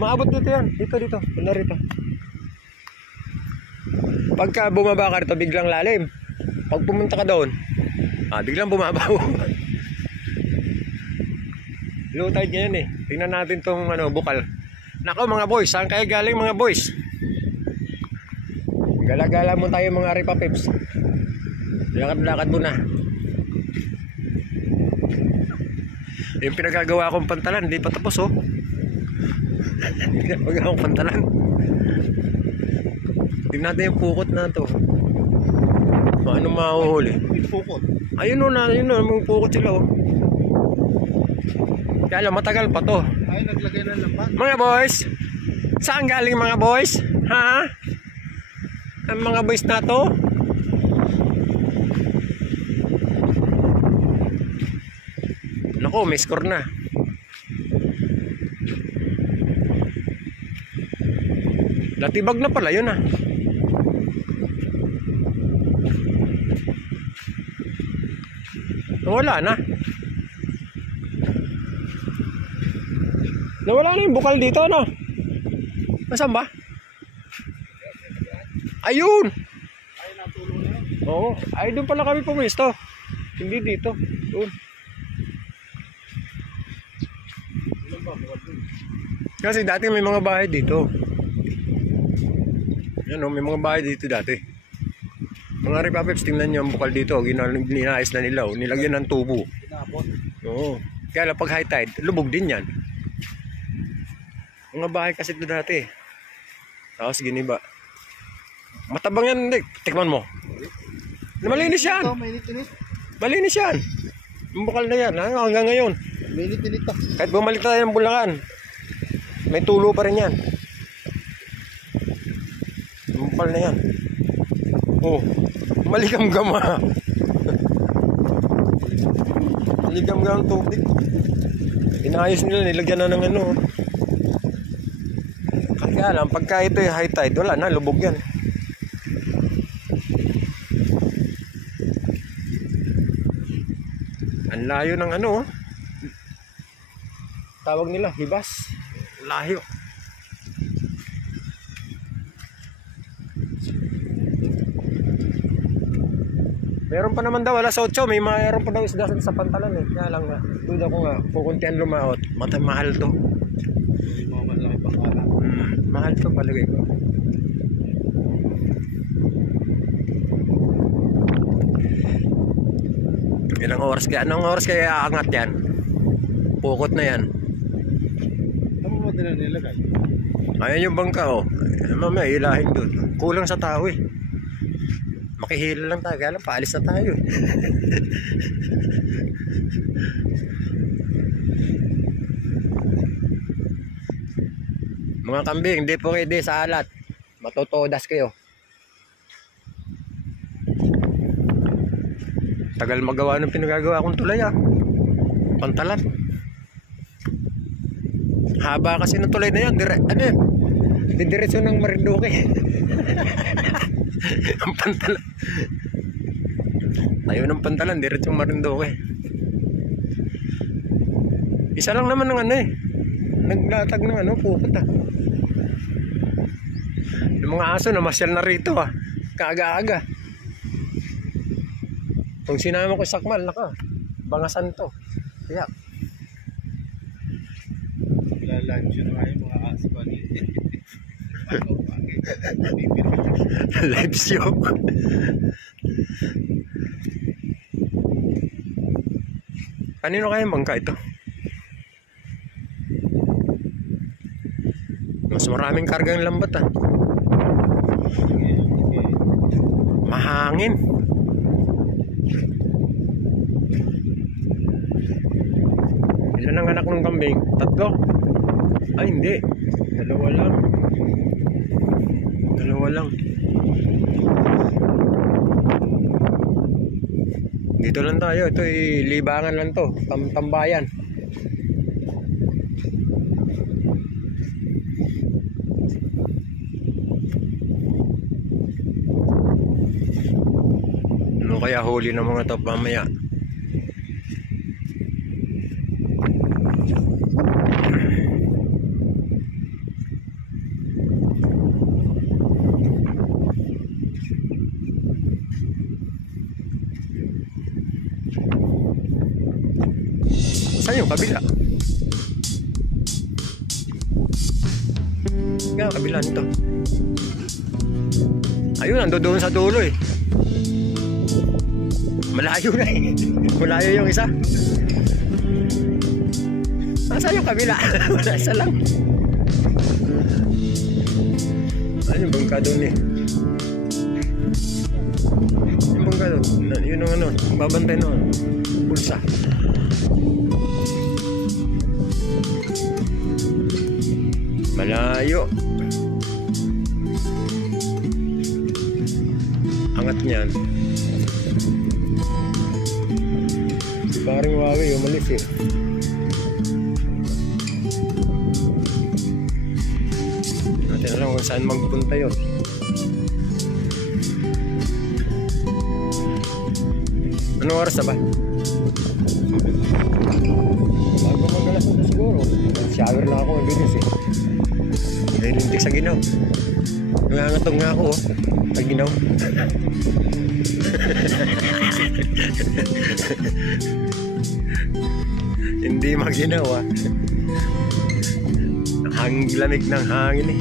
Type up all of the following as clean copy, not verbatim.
Maabot dito yan. Dito. Wala rito. Pagka bumaba ka rito, biglang lalim. Pag pumunta ka doon, biglang bumabaw. Low tide ngayon eh. Tingnan natin tong bukal. Nako mga boys, saan kayo galing mga boys? Gala-gala mo tayo mga Ripa Pips. Lakad-lakad muna. Yung pinagagawa akong pantalan, hindi pa tapos oh. Pinagagawa akong pantalan. Tingnan natin yung pukot na to. Ano mahuhuli? Pukot. Ayun o, mga pukot sila oh. Kaya lang, matagal pa to. Ay, naglagay na lambat. Mga boys, saan galing mga boys? Ha? Ang mga boys na to? Nako, may score na. Latibag na pala yun ah. Nawala na. Nawala na yung bukal dito no? Nasaan ba? Ayun! Ay, natulong na. Oo. Ay, doon pala kami pumisto. Hindi dito. Doon. Kasi dati may mga bahay dito. Yan o, may mga bahay dito dati. Mga Ripapips, tingnan nyo ang bukal dito. Ginais na nila o. Nilagyan ng tubo. Oo. Kaya lang pag high tide, lubog din yan. Mga bahay kasi ito dati. Tapos giniba. Matabang yan, hindi. Tikman mo. Malinis yan. Malinis yan. Ang bukal na yan. Hanggang ngayon. Mainit-init pa. Kahit bumalik tayo ng Bulangan, may tulo pa rin yan. Ang bukal na yan. Oh, maligam-gama. Maligam-gama tubig. Inayos nila, nilagyan na ng ano. Kaya lang, pagka ito yung high tide, wala na, lubog yan. Ang layo ng ano, tawag nila, hibas. Layo. Meron pa naman daw, alas 8, mayroon pa daw isda sa pantalan eh. Kaya lang nga, duda ko nga, kukuntian lumaot. Mahal to. Mahal to palagay ko. Ilang oras kaya? Anong oras kaya aangat yan? Pukot na yan. Ano mo din nilagay? Ayan yung bangka oh. Mamaya ilahin doon. Kulang sa tao eh. Makihila lang tayo. Kaya lang paalis na tayo eh. Mga kambing, hindi po kayo sa alat. Matutodas kayo. Tagal magawa ng pinagagawa kong tulay ah. Pantalan. Haba kasi ng tulay na yan. Didiretso ng Marinduque. Ang pantalan. Tayo ng pantalan, diretso ng Marinduque. Isa lang naman ng ano eh. Naglatag ng ano, pukot ah. Yung mga aso namasyal na rito ah. Kaaga-aga. Kung sinama ko sakmal, naka, bangasan to. Kaya. Lunch yun nga yung mga aso pa ni. Live show. Kanino kaya bangka ito? Mas maraming kargang lambat ah. Mahangin. Ilan ang anak ng kambing? 3? Ay hindi. 2 lang. 2 lang. Dito lang tayo. Ito libangan lang to. Tambayan. Ano kaya huli ng mga to mamaya? kabila. Nga, kabila nito. Ayun, ando doon sa dulo eh. Malayo na eh. Malayo yung isa. Nasaan yung kabila? Wala, isa lang. Ayun yung bangka doon eh. Yung bangka doon. Yun yung ano, babantay noon. Pulsa. Malayo. Angat niyan. Si paring Wawi, umalis eh. Natin alam kung saan magpunta yun. Anong oras na ba? Bago magalas na siguro. Shower na ako, mabilis eh. Nahilintik sa ginaw. Nangangatog nga ako, oh. Sa ginaw. Hindi maginaw, ah. Lamig ng hangin eh.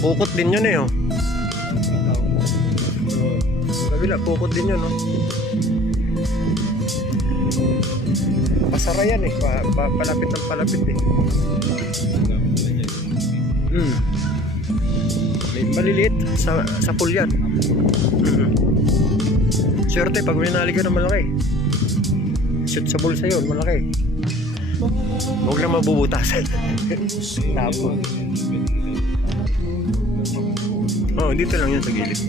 Pukot din yun eh, oh. Kabila, pukot din yun, oh. Pasara yan eh, palapit ng palapit eh. Maliliit sa pool yan. Swerte pag minali ka na malaki. Shoot sa bulsa yun, malaki. Huwag na mabubutas. Tapos. Oh, dito lang yan sa gilid.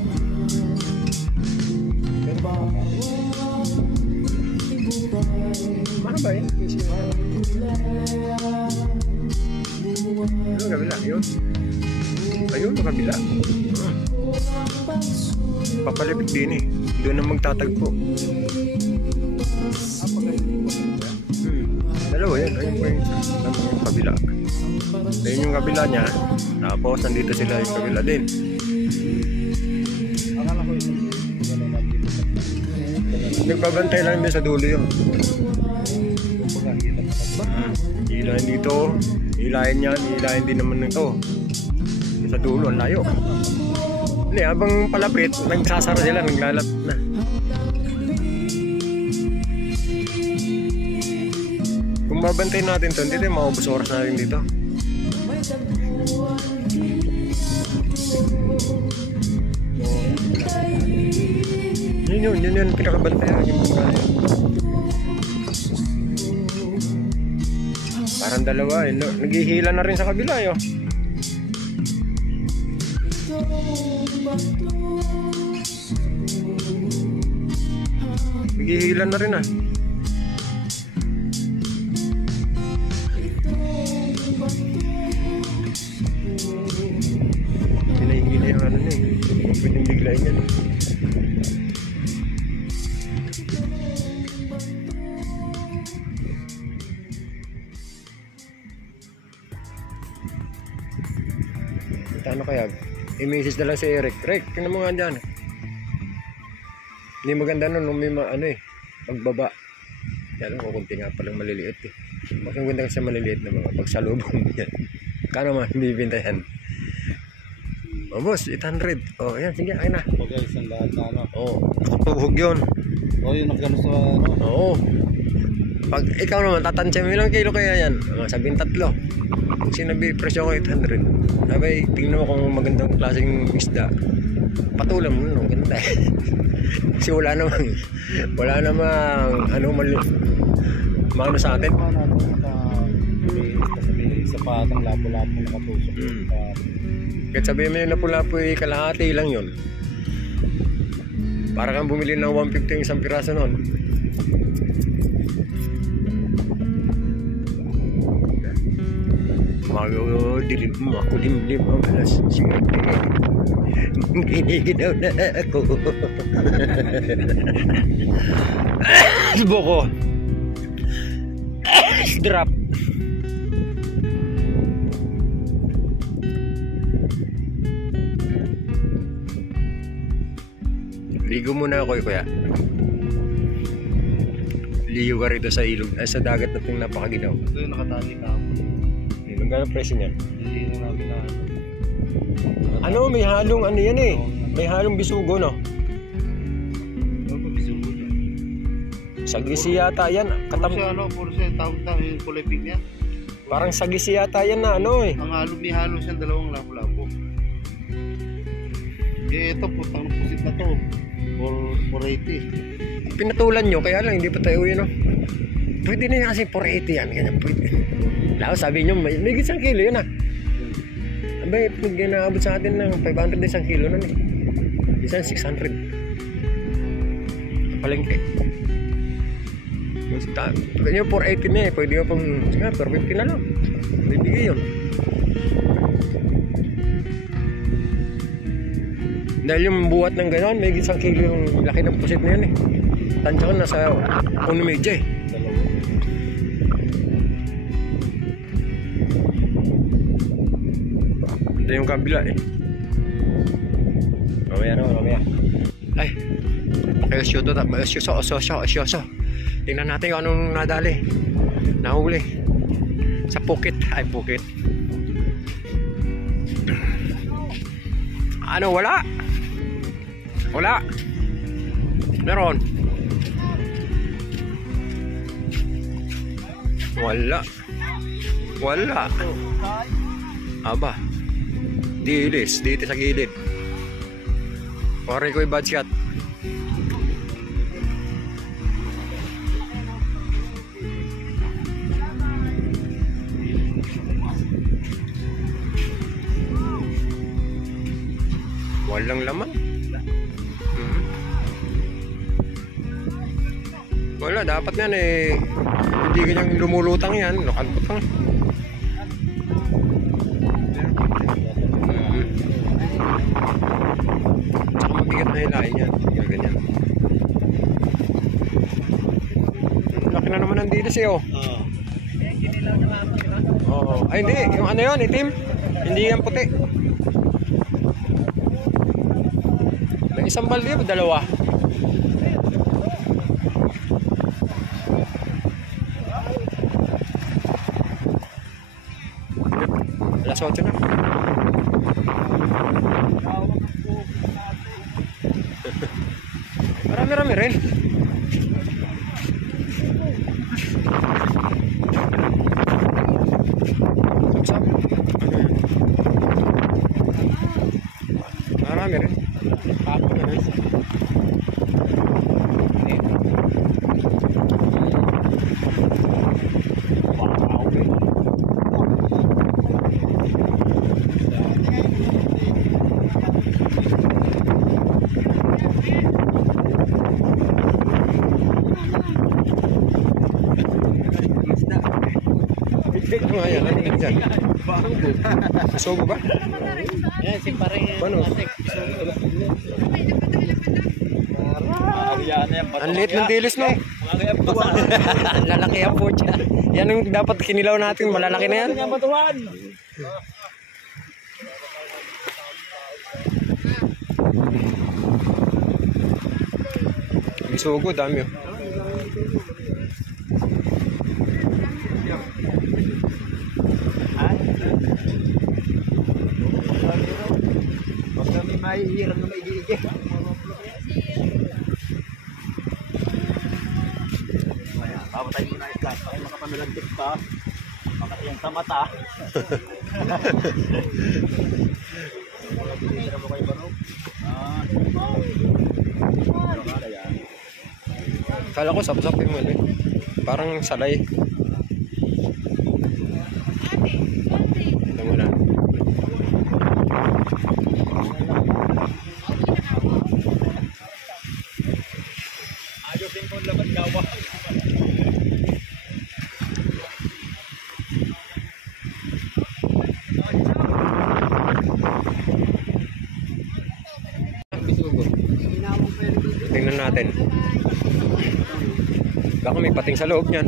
Mana ba yun? Ano kabila? Yun. Ayun, kabila. Papalipit din eh. Doon na magtatagpo. Dalawa yan. Ayun po yung kabila. Ayun yung kabila niya. Tapos nandito sila yung kabila din. Nagbabantay lang din sa dulo yun. Hilahin dito. Hilahin yan. Hilahin din naman nito. Sa dulo, ang layo. Hindi, habang palapit, nagsasara sila, naglalat na. Kung babantay natin ito, hindi tayo maubos oras natin dito. Yun, pinakabantayan yung mga yun. Parang dalawa, eh. Naghihila na rin sa kabila, yun. Naghihila na rin, ah. Pinahihila yung ano niya, eh. Huwag pwedeng biglayin yan. Ano kaya? I-message na lang si Eric. Rick, tingnan mo nga dyan. Hindi maganda nun nung may ano eh, pagbaba. Yan lang, kukunti nga palang maliliit eh. Mas maganda kasi maliliit na mga pagsalubong yan. Kano man, bibinta yan. Oh boss, 800. Oh, yan, sige, akin na. Pag isang lahat na ano. Oo, nakapuhog yun. Oh, yun nagkano sa ano. Oo. Pag ikaw naman, tatansya mo ilang kilo kaya yan? Sabihin 3. Pag sinabi, presyo ko 800. Sabay, tingnan mo kung magandang klaseng isda. Patulang mo, no? Ganda eh. Kasi wala namang, ano sa atin. Sa patang lapo-lapo nakatusok. Kahit sabihin mo yung lapu-lapo, kalahati lang yun. Para kang bumili ng 150 yung isang piraso nun. Makulimlim ang alas 7. Giniginaw na ako. Boko. Drop. Ligo muna ako kuya. Ligo ka rito sa ilog, sa dagat natin napakaginaw. Ito yung nakatali ka ako. Magkano presyo niyan? Hindi na namin na Ano, may halong ano yan eh. May halong bisugo, no? Ano ba bisugo niya? Sagisi yata yan. Puro siya tawag-tawag yung kulay pink niya. Parang sagisi yata yan na ano eh. Ang halo, may halo siyang dalawang labo-labo. Eh, ito, putang pusit na to. 480. Pinatulan nyo, kaya lang hindi pa tayo uwi, no? Pwede na yan kasi 480 yan. Ganyan pwede. Lalo sabi nyo, may isang kilo yun ah. Abay, pag naabot sa atin ng 500 na isang kilo nun eh. Isang 600. Palengke. Pwede nyo 480 na eh. Pwede nyo pang, sige, 450 na lang. Bibigay yun. Dahil yung buhat ng gano'n, may isang kilo yung laki ng pusit na yun eh. Tansya ko nasa 1.5 eh. Ito yung kabila eh. Mamaya. Ay, pakiusyoso. Tingnan natin kung anong nadali. Nahuli. Sa Phuket. Ay, Phuket. Ano, wala? Wala. Meron. Wala. Aba. Dilis. Dito sa gilid. Pare ko yung bad shot. Walang laman. Wala, dapat yan eh. Hindi kanyang lumulutang yan. Nakalpot lang. Tsaka mabigat na hilain yan. Ganyan. Laki na naman ang dilis eh oh. Oo. Ay hindi, yung ano yun, itim. Hindi yan puti. May isang balde ba? Dalawa? Alas 8 na. Marami-rami rin. Sap-sap. Marami rin. Ano nga yan? Ano nga dyan? Sobo ba? Yan, si pareng Ano? Ang liit ng dilis no? Ang lalaki ang po dyan. Yan yung dapat kinilaw natin. Malalaki na yan. Bisugo, dami oh. Huwag kami mahihirap na maigigil. Papatay mo na islas. Pakay makapanulantik ka. Makatiyang sa mata. Pinitira mo kayo barog. Kala ko sapsapin mo eh. Parang salay. Ito muna. Ayusin ko laban gawa. Tingnan natin. Baka may pating sa loob niyan.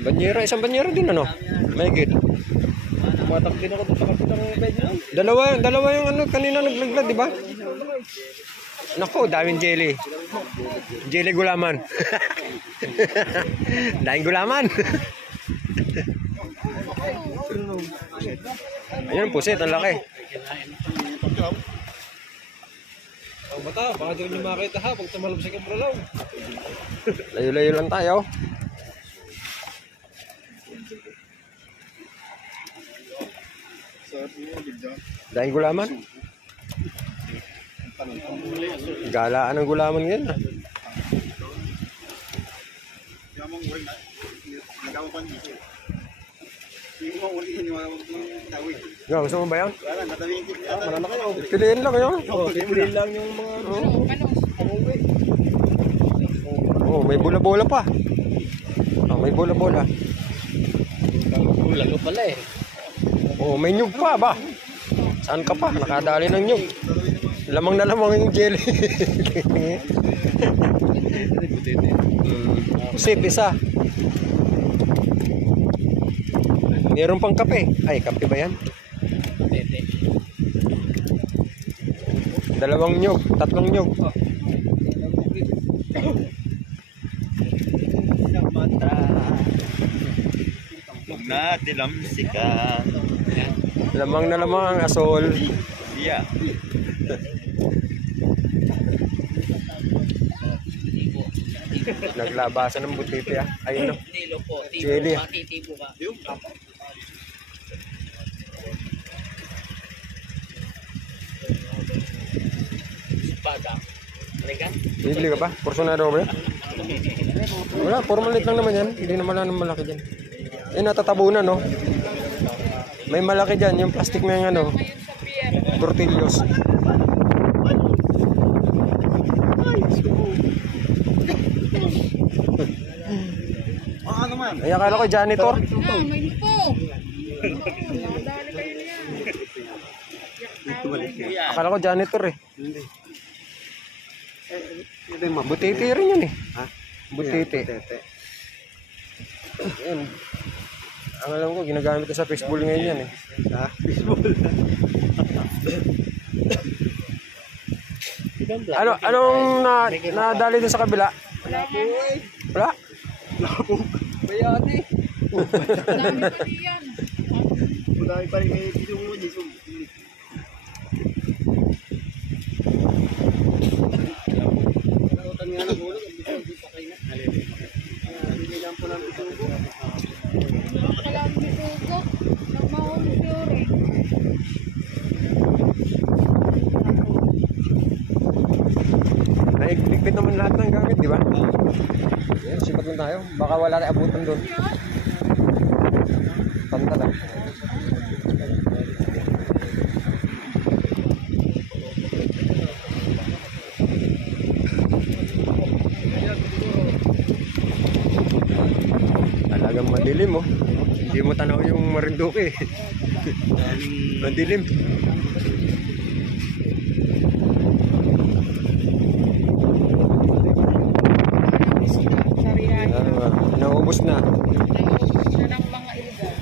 Ba't Banyera, isang banyera din ano? Mahigit. Tumatak din ako sa kapitang medyo. Dalawa yung ano, kanina naglaglag, di ba? Naku, daming jelly. Jelly gulaman. Daming gulaman. Ayun, pusit, ang laki. Ang bata, baka di nyo makita ha, pag tumalab sa kabralaw. Layo-layo lang tayo. Daming gulaman. Galaan ng gulaman ngayon. Ah. Nga, gusto mo ba yan? Piliin lang yun. Piliin lang yung mga Oh, may bola-bola pa. Oh, may bola-bola. lalo pala eh. Oh, may nyug pa ba? Saan ka pa? Nakadali ng nyug. Lamang na lamang yung jelly. Sip, isa. Meron pang kape. Ay, kape ba yan? Dalawang nyug, tatlong nyug. Na dilamsikan. Lamang na lamang ang asol. Yeah. Naglabasan ng butiti ah. Ayun no. Nilo po, Jelly. titibo ka. Espada. Regan? Bibili ka pa? Porsyonado ba yan? Wala, puro maliit lang naman yan. Hindi naman lang malaki dyan. Eh, natatabunan no. May malaki dyan, yung plastic na yung ano. Tortillos. Ano man? Ay, akala ko janitor. Ah, may po. Akala ko janitor eh. Butiti rin yun eh. Ha? Butiti. Yan. Ang alam ko, ginagamit ko sa fishbowl ngayon yan eh. Ha? Baseball. Anong nadali dun sa kabila? Wala? Bayati. Dami pa yan. Madami pa rin may isong mo. Nakautan nga ng ulo. Hindi pa kayo na. Hindi lang po ng isugo. Kailangan bisugo. Nagmahuli rin. Naigpit naman lahat ng gamit, di ba? Yan, sipat lang tayo. Baka wala tayong abutan doon. Panta lang. Talagang madilim oh. Hindi mo tanaw yung Marinduque. Madilim. Naubos na. Naubos na ng mga iligal.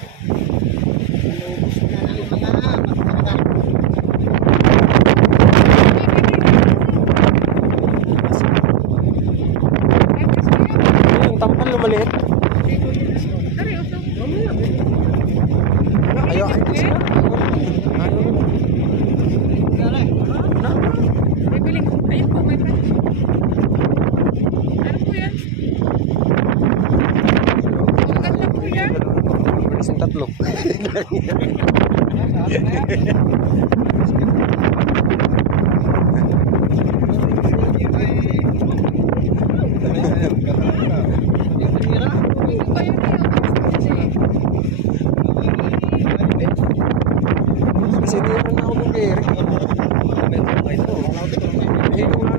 Yung tampan lumaliit. Ayaw, ay, sila. Ano? Bibili ko. Ayun po, may friend. Ano po yan? Maganda po yan. Isang tatlo. Hindi ko kayo Kasi hindi naman ako mag-geri. Hilong